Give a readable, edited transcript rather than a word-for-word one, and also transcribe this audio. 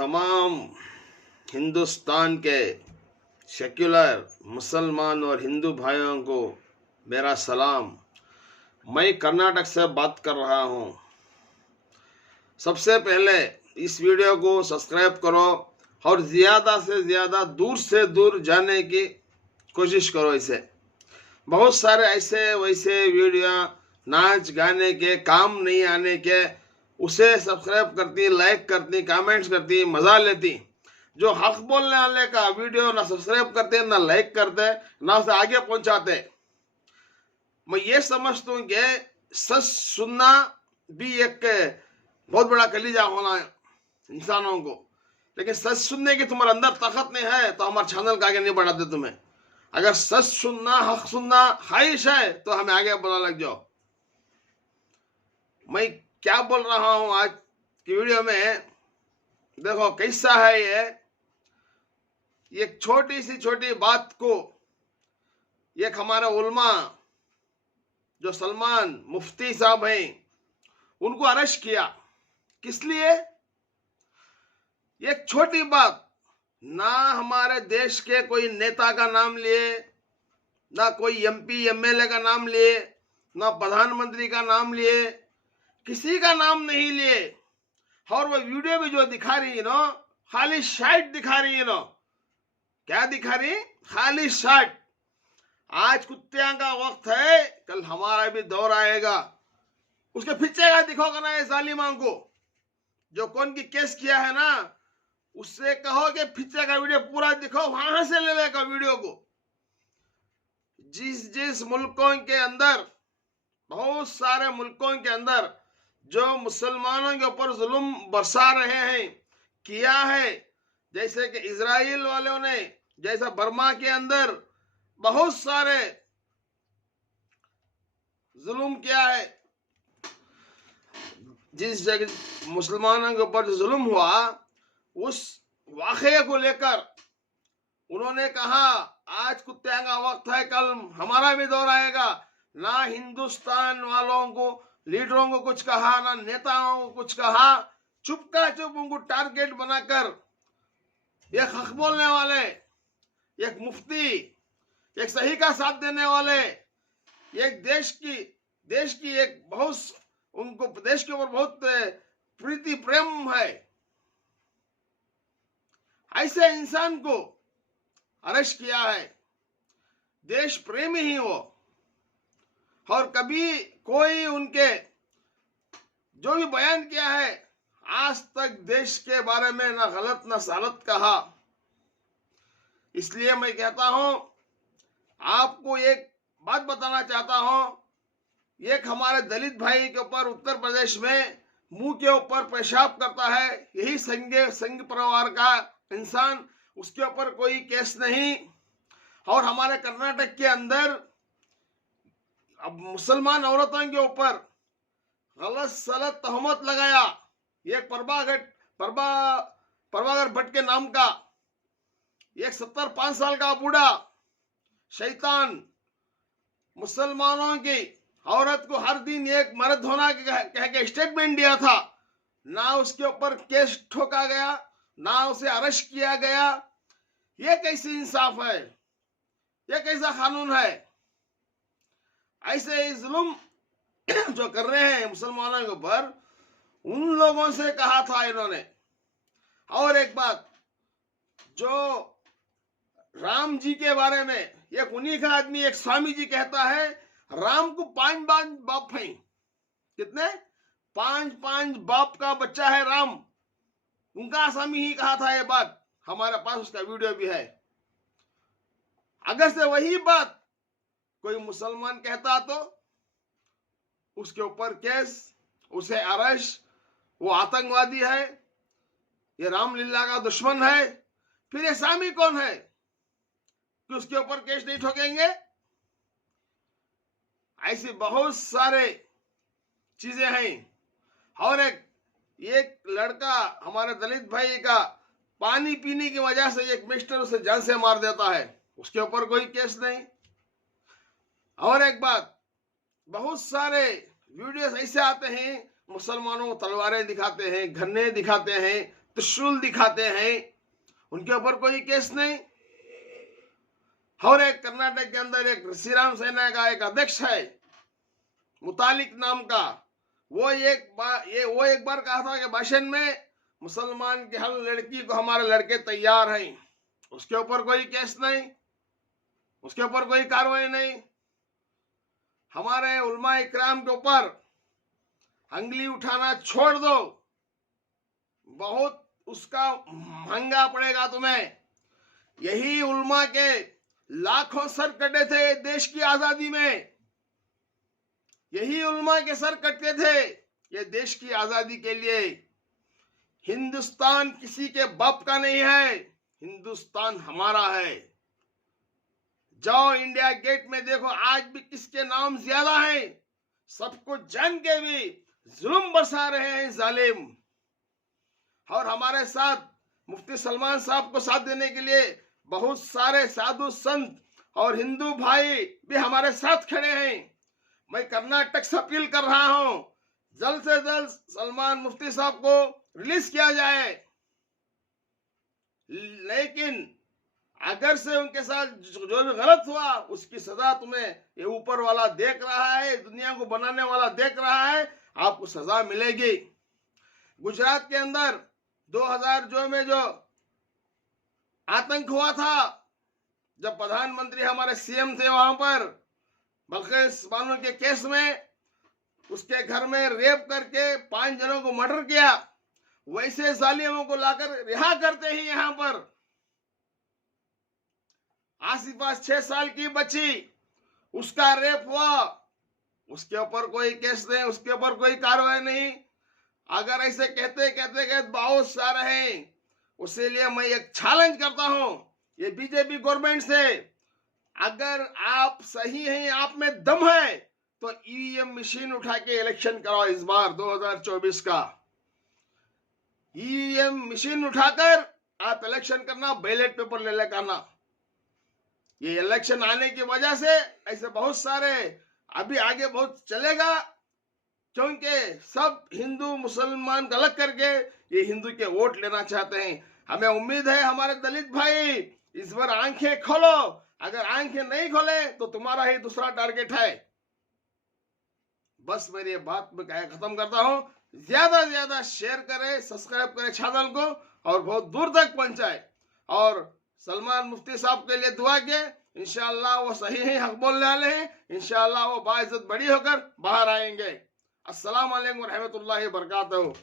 तमाम हिंदुस्तान के सेक्युलर मुसलमान और हिंदू भाइयों को मेरा सलाम। मैं कर्नाटक से बात कर रहा हूँ। सबसे पहले इस वीडियो को सब्सक्राइब करो और ज़्यादा से ज़्यादा दूर से दूर जाने की कोशिश करो। इसे बहुत सारे ऐसे वैसे वीडियो नाच गाने के काम नहीं आने के उसे सब्सक्राइब करती, लाइक करती, कमेंट्स करती, मजा लेती। जो हक बोलने वाले का वीडियो ना सब्सक्राइब करते, ना लाइक करते, ना उसे आगे पहुंचाते। मैं ये समझता हूँ कि सच सुनना भी एक बहुत बड़ा कलीजा होना है इंसानों को, लेकिन सच सुनने की तुम्हारे अंदर ताकत नहीं है तो हमारे चैनल का आगे नहीं बढ़ाते तुम्हें। अगर सच सुनना, हक सुनना ख्वाहिश है तो हमें आगे बढ़ाने लग जाओ। मैं क्या बोल रहा हूं आज की वीडियो में, देखो कैसा है ये छोटी सी छोटी बात को एक हमारे उलमा जो सलमान मुफ्ती साहब हैं उनको अरेस्ट किया। किस लिए? एक छोटी बात, ना हमारे देश के कोई नेता का नाम लिए, ना कोई एमपी एमएलए का नाम लिए, ना प्रधानमंत्री का नाम लिए, किसी का नाम नहीं लिए। और वो वीडियो भी जो दिखा रही है ना, खाली शर्ट दिखा रही है ना। क्या दिखा रही? खाली शर्ट। आज कुत्तियां का वक्त है, कल हमारा भी दौर आएगा। उसके पीछे का दिखोगा ना ये जालिमां को, जो कौन की केस किया है ना, उससे कहो कि पीछे का वीडियो पूरा दिखो, वहां से ले लेगा वीडियो को। जिस जिस मुल्कों के अंदर, बहुत सारे मुल्कों के अंदर जो मुसलमानों के ऊपर जुल्म बरसा रहे हैं, किया है, जैसे कि इजराइल वालों ने, जैसा बर्मा के अंदर बहुत सारे जुल्म किया है। जिस जगह मुसलमानों के ऊपर जुल्म हुआ, उस वाक़े को लेकर उन्होंने कहा आज कुत्ते का वक्त है, कल हमारा भी दौर आएगा। ना हिंदुस्तान वालों को, लीडरों को कुछ कहा, ना नेताओं को कुछ कहा। चुप का चुप उनको टारगेट बनाकर एक हक बोलने वाले, एक मुफ्ती, एक सही का साथ देने वाले, एक देश की एक बहुत, उनको देश के ऊपर बहुत प्रीति प्रेम है, ऐसे इंसान को अरेस्ट किया है। देश प्रेमी ही वो, और कभी कोई उनके जो भी बयान किया है, आज तक देश के बारे में ना गलत ना सालत कहा। इसलिए मैं कहता हूं, आपको एक बात बताना चाहता हूं। एक हमारे दलित भाई के ऊपर उत्तर प्रदेश में मुंह के ऊपर पेशाब करता है, यही संघ परिवार का इंसान, उसके ऊपर कोई केस नहीं। और हमारे कर्नाटक के अंदर अब मुसलमान औरतों के ऊपर गलत सलत तहमत लगाया। एक प्रभाकर भट्ट के नाम का एक 75 साल का बूढ़ा शैतान मुसलमानों की औरत को हर दिन एक मर्द होना कह के स्टेटमेंट दिया था। ना उसके ऊपर केस ठोका गया, ना उसे अरेस्ट किया गया। ये कैसी इंसाफ है? ये कैसा कानून है? ऐसे जुल्म जो कर रहे हैं मुसलमानों के ऊपर, उन लोगों से कहा था इन्होंने। और एक बात, जो राम जी के बारे में एक उन्हीं का आदमी, एक स्वामी जी कहता है राम को 5 बाप हैं। कितने? 5 बाप का बच्चा है राम। उनका स्वामी ही कहा था ये बात, हमारे पास उसका वीडियो भी है। अगर से वही बात कोई मुसलमान कहता तो उसके ऊपर केस, उसे अरेस्ट, वो आतंकवादी है, ये रामलीला का दुश्मन है। फिर ये स्वामी कौन है कि उसके ऊपर केस नहीं ठोकेंगे? ऐसी बहुत सारे चीजें हैं। और एक लड़का हमारे दलित भाई का पानी पीने की वजह से एक मिस्टर उसे जान से मार देता है, उसके ऊपर कोई केस नहीं। और एक बात, बहुत सारे वीडियोस ऐसे आते हैं, मुसलमानों को तलवारें दिखाते हैं, गन्ने दिखाते हैं, त्रिशूल दिखाते हैं, उनके ऊपर कोई केस नहीं। और एक कर्नाटक के अंदर एक श्रीराम सेना का एक अध्यक्ष है मुतालिक नाम का, वो एक बार कहा था कि भाषण में, मुसलमान की हर लड़की को हमारे लड़के तैयार हैं। उसके ऊपर कोई केस नहीं, उसके ऊपर कोई कार्रवाई नहीं। हमारे उलमा इकराम के ऊपर अंगली उठाना छोड़ दो, बहुत उसका महंगा पड़ेगा तुम्हें। यही उलमा के लाखों सर कटे थे देश की आजादी में, यही उलमा के सर कटते थे ये देश की आजादी के लिए। हिंदुस्तान किसी के बाप का नहीं है, हिंदुस्तान हमारा है। जाओ इंडिया गेट में देखो, आज भी किसके नाम ज्यादा हैं। सब कुछ जान के भी जुल्म बरसा रहे हैं जालिम। और हमारे साथ मुफ्ती सलमान साहब को साथ देने के लिए बहुत सारे साधु संत और हिंदू भाई भी हमारे साथ खड़े हैं। मैं कर्नाटक से अपील कर रहा हूं, जल्द से जल्द सलमान मुफ्ती साहब को रिलीज किया जाए। लेकिन अगर से उनके साथ जो भी गलत हुआ उसकी सजा तुम्हें ये ऊपर वाला देख रहा है, दुनिया को बनाने वाला देख रहा है, आपको सजा मिलेगी। गुजरात के अंदर 2000 में जो आतंक हुआ था, जब प्रधानमंत्री हमारे सीएम थे वहां पर, बल्किस बानो के केस में उसके घर में रेप करके 5 जनों को मर्डर किया, वैसे जालिमों को लाकर रिहा करते ही यहां पर। आसिफा 6 साल की बच्ची, उसका रेप हुआ, उसके ऊपर कोई केस नहीं, उसके ऊपर कोई कार्रवाई नहीं। अगर ऐसे कहते बहुत सारे हैं, उसी लिए मैं एक चैलेंज करता हूं ये बीजेपी गवर्नमेंट से, अगर आप सही हैं, आप में दम है, तो ईवीएम मशीन उठा के इलेक्शन कराओ। इस बार 2024 का ईवीएम मशीन उठाकर आप इलेक्शन करना, बैलेट पेपर ले लेकर आना। ये इलेक्शन आने की वजह से ऐसे बहुत सारे अभी आगे बहुत चलेगा, क्योंकि सब हिंदू मुसलमान को अलग करके ये हिंदू के वोट लेना चाहते हैं। हमें उम्मीद है हमारे दलित भाई इस बार आंखें खोलो, अगर आंखें नहीं खोले तो तुम्हारा ही दूसरा टारगेट है। बस मेरी बात में खत्म करता हूं, ज्यादा से ज्यादा शेयर करें, सब्सक्राइब करें चैनल को और बहुत दूर तक पहुंचाए। और सलमान मुफ्ती साहब के लिए दुआ के, इंशाअल्लाह वो सही है, हक बोलने वाले हैं, इंशाअल्लाह वो बाइज्जत बड़ी होकर बाहर आएंगे। अस्सलाम वालेकुम रहमतुल्लाहि व बरकातहू।